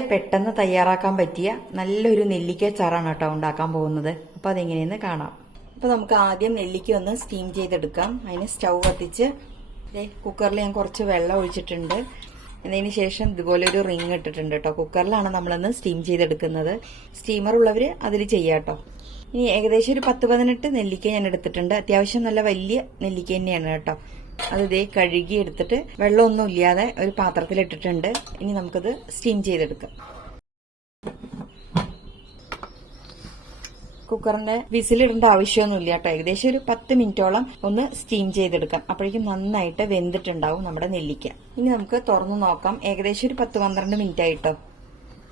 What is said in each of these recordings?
വളരെ പെട്ടെന്ന് തയ്യാറാക്കാൻ പറ്റിയ നല്ലൊരു നെല്ലിക്ക അച്ചാറാണ് കേട്ടോ ഉണ്ടാക്കാൻ പോകുന്നത്. അപ്പൊ അതെങ്ങനെയെന്ന് കാണാം. അപ്പൊ നമുക്ക് ആദ്യം നെല്ലിക്ക ഒന്ന് സ്റ്റീം ചെയ്തെടുക്കാം. അതിന് സ്റ്റൗ കത്തിച്ച് കുക്കറിൽ ഞാൻ കുറച്ച് വെള്ളം ഒഴിച്ചിട്ടുണ്ട്. എന്നതിന് ശേഷം ഇതുപോലെ ഒരു റിങ് ഇട്ടിട്ടുണ്ട് കേട്ടോ. കുക്കറിലാണ് നമ്മളൊന്ന് സ്റ്റീം ചെയ്തെടുക്കുന്നത്. സ്റ്റീമർ ഉള്ളവര് അതിൽ ചെയ്യാട്ടോ. ഇനി ഏകദേശം ഒരു 10-18 നെല്ലിക്ക ഞാൻ എടുത്തിട്ടുണ്ട്. അത്യാവശ്യം നല്ല വലിയ നെല്ലിക്ക തന്നെയാണ് കേട്ടോ. അത് കഴുകി എടുത്തിട്ട് വെള്ളമൊന്നും ഇല്ലാതെ ഒരു പാത്രത്തിൽ ഇട്ടിട്ടുണ്ട്. ഇനി നമുക്കത് സ്റ്റീം ചെയ്തെടുക്കാം. കുക്കറിന്റെ വിസിലിടേണ്ട ആവശ്യമൊന്നുമില്ല കേട്ടോ. ഏകദേശം ഒരു 10 മിനിറ്റോളം ഒന്ന് സ്റ്റീം ചെയ്തെടുക്കാം. അപ്പോഴേക്കും നന്നായിട്ട് വെന്തിട്ടുണ്ടാവും നമ്മുടെ നെല്ലിക്ക. ഇനി നമുക്ക് തുറന്നു നോക്കാം. ഏകദേശം ഒരു 10-12 മിനിറ്റ് ആയിട്ടോ.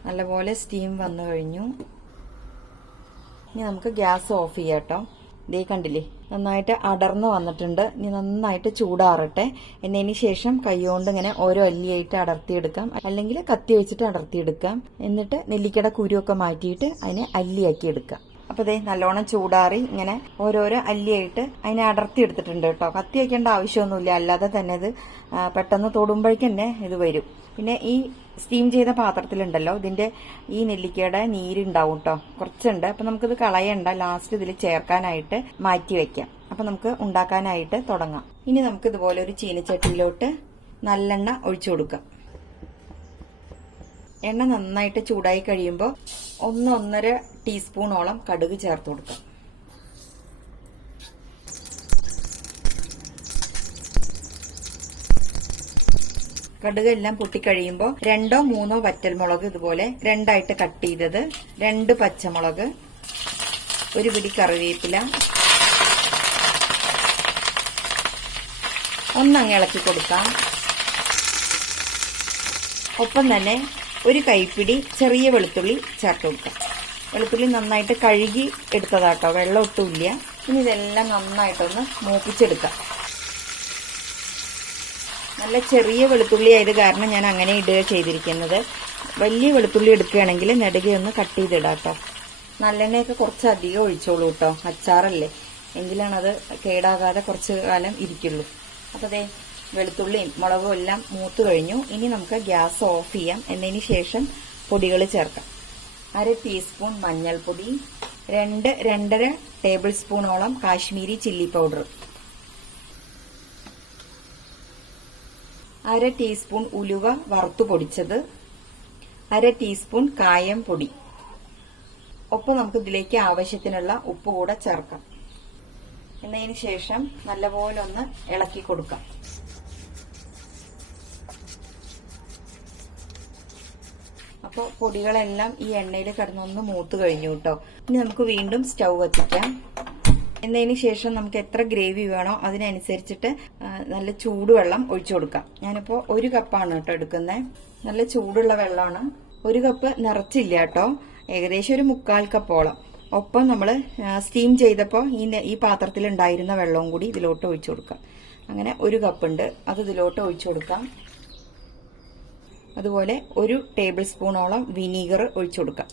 നല്ലപോലെ സ്റ്റീം വന്നു കഴിഞ്ഞു. ഇനി നമുക്ക് ഗ്യാസ് ഓഫ് ചെയ്യാം കേട്ടോ. ഇതേ കണ്ടില്ലേ, നന്നായിട്ട് അടർന്ന് വന്നിട്ടുണ്ട്. ഇനി നന്നായിട്ട് ചൂടാറട്ടെ. എന്നതിന് ശേഷം കൈകൊണ്ട് ഇങ്ങനെ ഓരോ അല്ലിയായിട്ട് അടർത്തിയെടുക്കാം, അല്ലെങ്കിൽ കത്തി വെച്ചിട്ട് അടർത്തിയെടുക്കാം. എന്നിട്ട് നെല്ലിക്കയുടെ കുരുവൊക്കെ മാറ്റിയിട്ട് അതിനെ അല്ലിയാക്കി എടുക്കാം. അപ്പൊ ദേ നല്ലോണം ചൂടാറി ഇങ്ങനെ ഓരോരോ അല്ലിയായിട്ട് അതിനെ അടർത്തി എടുത്തിട്ടുണ്ട് കേട്ടോ. കത്തി വയ്ക്കേണ്ട ആവശ്യമൊന്നുമില്ല, അല്ലാതെ തന്നെ ഇത് പെട്ടെന്ന് തൊടുമ്പോഴേക്കും തന്നെ ഇത് വരും. പിന്നെ ഈ സ്റ്റീം ചെയ്ത പാത്രത്തിലുണ്ടല്ലോ, ഇതിന്റെ ഈ നെല്ലിക്കയുടെ നീരുണ്ടാവും കേട്ടോ, കുറച്ചുണ്ട്. അപ്പൊ നമുക്കിത് കളയണ്ട, ലാസ്റ്റ് ഇതിൽ ചേർക്കാനായിട്ട് മാറ്റി വെക്കാം. അപ്പൊ നമുക്ക് ഉണ്ടാക്കാനായിട്ട് തുടങ്ങാം. ഇനി നമുക്ക് ഇതുപോലെ ഒരു ചീനച്ചട്ടിയിലോട്ട് നല്ലെണ്ണ ഒഴിച്ചു കൊടുക്കാം. എണ്ണ നന്നായിട്ട് ചൂടായി കഴിയുമ്പോൾ 1-1.5 ടീസ്പൂണോളം കടുക് ചേർത്ത് കൊടുക്കാം. കടുക് എല്ലാം പൊട്ടിക്കഴിയുമ്പോൾ 2-3 വറ്റൽമുളക് ഇതുപോലെ രണ്ടായിട്ട് കട്ട് ചെയ്തത്, 2 പച്ചമുളക്, ഒരു പിടി കറിവേപ്പില, ഒന്നങ്ങ് ഇളക്കി കൊടുക്കാം. ഒപ്പം തന്നെ ഒരു കൈപ്പിടി ചെറിയ വെളുത്തുള്ളി ചേർത്ത് കൊടുക്കാം. വെളുത്തുള്ളി നന്നായിട്ട് കഴുകി എടുത്തതാട്ടോ, വെള്ളം ഒട്ടുമില്ല. ഇനി ഇതെല്ലാം നന്നായിട്ടൊന്ന് മൂപ്പിച്ചെടുക്കാം. നല്ല ചെറിയ വെളുത്തുള്ളി ആയത് കാരണം ഞാൻ അങ്ങനെ ഇടുക ചെയ്തിരിക്കുന്നത്. വലിയ വെളുത്തുള്ളി എടുക്കുകയാണെങ്കിൽ നെടുകയൊന്ന് കട്ട് ചെയ്തിടാം കേട്ടോ. നല്ലെണ്ണയൊക്കെ കുറച്ചധികം ഒഴിച്ചോളൂ കേട്ടോ, അച്ചാറല്ലേ, എങ്കിലാണത് കേടാകാതെ കുറച്ച് കാലം ഇരിക്കുള്ളൂ. അപ്പോൾ ദേ വെളുത്തുള്ളിയും മുളകും എല്ലാം മൂത്ത് കഴിഞ്ഞു. ഇനി നമുക്ക് ഗ്യാസ് ഓഫ് ചെയ്യാം. എന്നതിന് ശേഷം പൊടികൾ ചേർക്കാം. 1/2 ടീസ്പൂൺ മഞ്ഞൾപ്പൊടി, 2-2.5 ടേബിൾ സ്പൂണോളം കാശ്മീരി ചില്ലി പൗഡർ, 1/2 ടീസ്പൂൺ ഉലുവ വറുത്തു പൊടിച്ചത്, 1/2 ടീസ്പൂൺ കായം പൊടി. ഒപ്പം നമുക്ക് ഇതിലേക്ക് ആവശ്യത്തിനുള്ള ഉപ്പ് കൂടെ ചേർക്കാം. എന്നതിന് ശേഷം നല്ലപോലെ ഒന്ന് ഇളക്കി കൊടുക്കാം. അപ്പോൾ പൊടികളെല്ലാം ഈ എണ്ണയിൽ കിടന്നൊന്ന് മൂത്ത് കഴിഞ്ഞു കേട്ടോ. ഇനി നമുക്ക് വീണ്ടും സ്റ്റൗ കത്തിക്കാം. എന്നതിന് ശേഷം നമുക്ക് എത്ര ഗ്രേവി വേണോ അതിനനുസരിച്ചിട്ട് നല്ല ചൂടുവെള്ളം ഒഴിച്ചു കൊടുക്കാം. ഞാനിപ്പോൾ 1 കപ്പാണ് കേട്ടോ എടുക്കുന്നത്. നല്ല ചൂടുള്ള വെള്ളമാണ്. 1 കപ്പ് നിറച്ചില്ല കേട്ടോ, ഏകദേശം ഒരു 1/4 കപ്പോളം. ഒപ്പം നമ്മൾ സ്റ്റീം ചെയ്തപ്പോൾ ഈ പാത്രത്തിൽ ഉണ്ടായിരുന്ന വെള്ളവും കൂടി ഇതിലോട്ട് ഒഴിച്ചു കൊടുക്കാം. അങ്ങനെ 1 കപ്പുണ്ട്, അത് ഇതിലോട്ട് ഒഴിച്ചു കൊടുക്കാം. അതുപോലെ 1 ടേബിൾ സ്പൂണോളം വിനീഗർ ഒഴിച്ചു കൊടുക്കാം.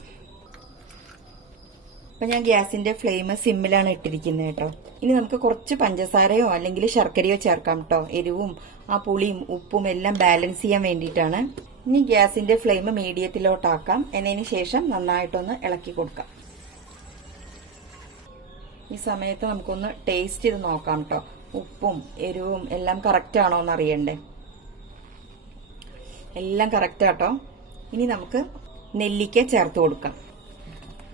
അപ്പൊ ഞാൻ ഗ്യാസിന്റെ ഫ്ലെയിം സിമ്മിലാണ് ഇട്ടിരിക്കുന്നത് കേട്ടോ. ഇനി നമുക്ക് കുറച്ച് പഞ്ചസാരയോ അല്ലെങ്കിൽ ശർക്കരയോ ചേർക്കാം കേട്ടോ. എരിവും ആ പുളിയും ഉപ്പും എല്ലാം ബാലൻസ് ചെയ്യാൻ വേണ്ടിയിട്ടാണ്. ഇനി ഗ്യാസിന്റെ ഫ്ലെയിം മീഡിയത്തിലോട്ടാക്കാം. എന്നതിന് ശേഷം നന്നായിട്ടൊന്ന് ഇളക്കി കൊടുക്കാം. ഈ സമയത്ത് നമുക്കൊന്ന് ടേസ്റ്റ് ചെയ്ത് നോക്കാം കേട്ടോ. ഉപ്പും എരിവും എല്ലാം കറക്റ്റ് ആണോ എന്ന് അറിയണ്ടേ. എല്ലാം കറക്റ്റ് ആട്ടോ. ഇനി നമുക്ക് നെല്ലിക്ക ചേർത്ത് കൊടുക്കാം.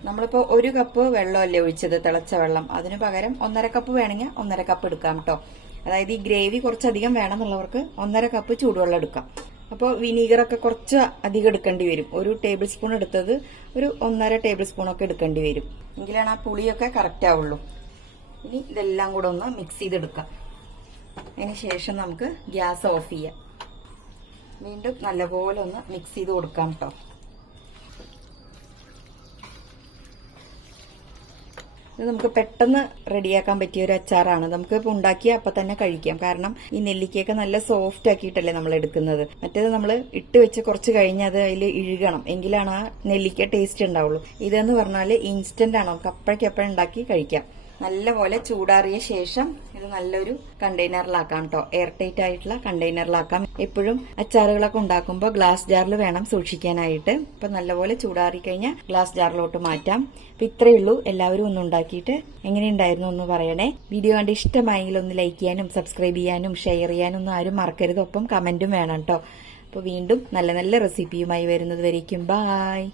നമ്മളിപ്പോ 1 കപ്പ് വെള്ളമല്ലേ ഒഴിച്ചത്, തിളച്ച വെള്ളം. അതിന് പകരം 1.5 കപ്പ് വേണമെങ്കിൽ 1.5 കപ്പ് എടുക്കാം കേട്ടോ. അതായത് ഈ ഗ്രേവി കുറച്ചധികം വേണമെന്നുള്ളവർക്ക് 1.5 കപ്പ് ചൂടുവെള്ളം എടുക്കാം. അപ്പോൾ വിനീഗറൊക്കെ കുറച്ച് അധികം എടുക്കേണ്ടി വരും. 1 ടേബിൾ സ്പൂൺ എടുത്തത് ഒരു 1.5 ടേബിൾ സ്പൂണൊക്കെ എടുക്കേണ്ടി വരും. എങ്കിലാണ് ആ പുളിയൊക്കെ കറക്റ്റ് ആവുള്ളൂ. ഇനി ഇതെല്ലാം കൂടെ ഒന്ന് മിക്സ് ചെയ്തെടുക്കാം. അതിന് ശേഷം നമുക്ക് ഗ്യാസ് ഓഫ് ചെയ്യാം. വീണ്ടും നല്ലപോലെ ഒന്ന് മിക്സ് ചെയ്ത് കൊടുക്കാം കേട്ടോ. ഇത് നമുക്ക് പെട്ടെന്ന് റെഡിയാക്കാൻ പറ്റിയ ഒരു അച്ചാറാണ്. നമുക്ക് ഇപ്പോൾ ഉണ്ടാക്കിയ അപ്പം തന്നെ കഴിക്കാം. കാരണം ഈ നെല്ലിക്കയൊക്കെ നല്ല സോഫ്റ്റ് ആക്കിയിട്ടല്ലേ നമ്മൾ എടുക്കുന്നത്. മറ്റേത് നമ്മൾ ഇട്ട് വെച്ച് കുറച്ച് കഴിഞ്ഞ് അത് അതിൽ ഇഴുകണം, എങ്കിലാണ് ആ നെല്ലിക്ക ടേസ്റ്റ് ഉണ്ടാവുള്ളൂ. ഇതെന്ന് പറഞ്ഞാൽ ഇൻസ്റ്റന്റ് ആണ്, നമുക്ക് അപ്പോഴേക്കപ്പോഴും ഉണ്ടാക്കി കഴിക്കാം. നല്ലപോലെ ചൂടാറിയ ശേഷം ഇത് നല്ലൊരു കണ്ടെയ്നറിലാക്കാം കേട്ടോ. എയർ ടൈറ്റ് ആയിട്ടുള്ള കണ്ടെയ്നറിലാക്കാം. എപ്പോഴും അച്ചാറുകളൊക്കെ ഉണ്ടാക്കുമ്പോൾ ഗ്ലാസ് ജാറിൽ വേണം സൂക്ഷിക്കാനായിട്ട്. അപ്പൊ നല്ലപോലെ ചൂടാറി കഴിഞ്ഞാൽ ഗ്ലാസ് ജാറിലോട്ട് മാറ്റാം. അപ്പൊ ഇത്രയേ ഉള്ളൂ. എല്ലാവരും ഒന്ന് ഉണ്ടാക്കിയിട്ട് എങ്ങനെയുണ്ടായിരുന്നു ഒന്ന് പറയണേ. വീഡിയോ കണ്ട് ഇഷ്ടമായെങ്കിൽ ഒന്ന് ലൈക്ക് ചെയ്യാനും സബ്സ്ക്രൈബ് ചെയ്യാനും ഷെയർ ചെയ്യാനും ഒന്നും ആരും മറക്കരുത്. ഒപ്പം കമന്റും വേണം കേട്ടോ. അപ്പോൾ വീണ്ടും നല്ല നല്ല റെസിപ്പിയുമായി വരുന്നത് വരേക്കും ബായ്.